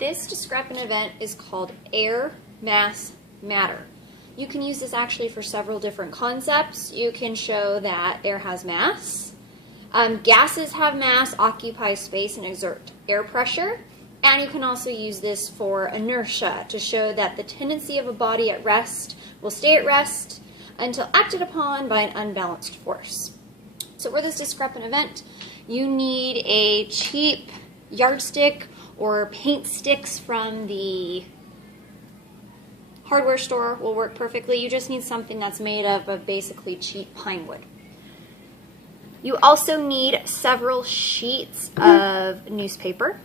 This discrepant event is called air, mass, matter. You can use this actually for several different concepts. You can show that air has mass, gases have mass, occupy space, and exert air pressure. And you can also use this for inertia to show that the tendency of a body at rest will stay at rest until acted upon by an unbalanced force. So for this discrepant event, you need a cheap yardstick or paint sticks from the hardware store will work perfectly. You just need something that's made up of basically cheap pine wood. You also need several sheets of newspaper.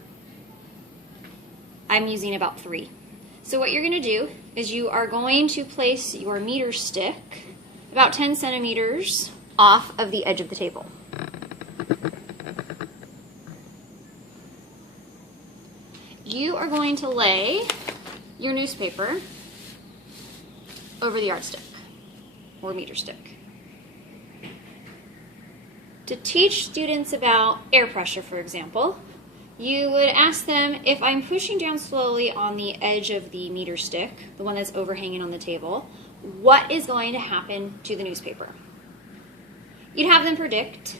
I'm using about 3. So what you're going to do is you are going to place your meter stick about 10 centimeters off of the edge of the table. You are going to lay your newspaper over the yardstick or meter stick. To teach students about air pressure, for example, you would ask them, if I'm pushing down slowly on the edge of the meter stick, the one that's overhanging on the table, what is going to happen to the newspaper? You'd have them predict,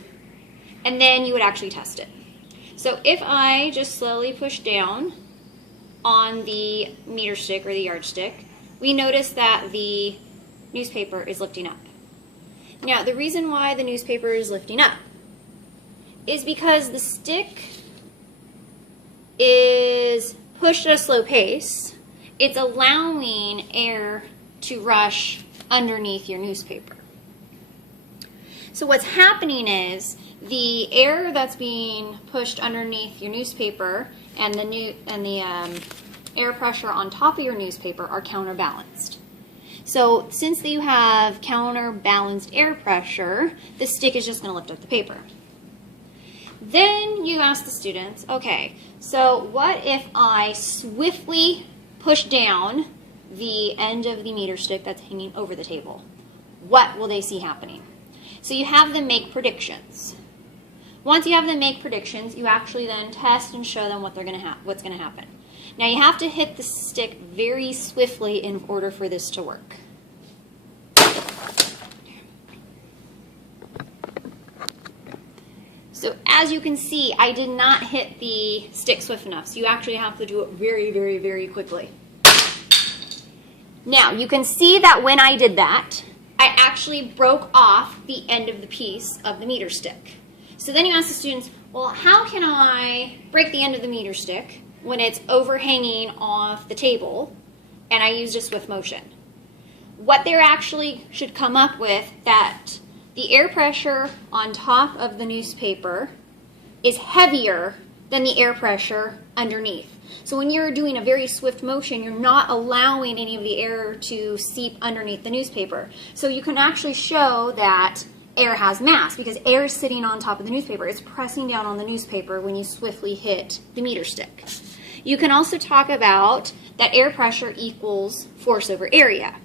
and then you would actually test it. So if I just slowly push down on the meter stick or the yardstick, we notice that the newspaper is lifting up. Now, the reason why the newspaper is lifting up is because the stick is pushed at a slow pace. It's allowing air to rush underneath your newspaper. So what's happening is the air that's being pushed underneath your newspaper and the air pressure on top of your newspaper are counterbalanced. So since you have counterbalanced air pressure, the stick is just going to lift up the paper. Then you ask the students, okay, so what if I swiftly push down the end of the meter stick that's hanging over the table? What will they see happening? So you have them make predictions. Once you have them make predictions, you actually then test and show them what's going to happen. Now you have to hit the stick very swiftly in order for this to work. So as you can see, I did not hit the stick swift enough, so you actually have to do it very, very, very quickly. Now you can see that when I did that, I actually broke off the end of the piece of the meter stick. So then you ask the students, well, how can I break the end of the meter stick when it's overhanging off the table and I used a swift motion? What they actually should come up with that the air pressure on top of the newspaper is heavier than the air pressure underneath. So when you're doing a very swift motion, you're not allowing any of the air to seep underneath the newspaper. So you can actually show that air has mass because air is sitting on top of the newspaper. It's pressing down on the newspaper when you swiftly hit the meter stick. You can also talk about that air pressure equals force over area.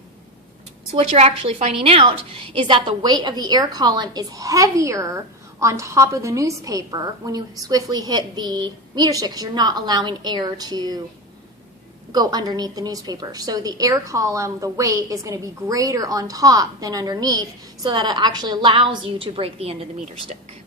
So what you're actually finding out is that the weight of the air column is heavier on top of the newspaper when you swiftly hit the meter stick because you're not allowing air to go underneath the newspaper. So the air column, the weight, is going to be greater on top than underneath so that it actually allows you to break the end of the meter stick.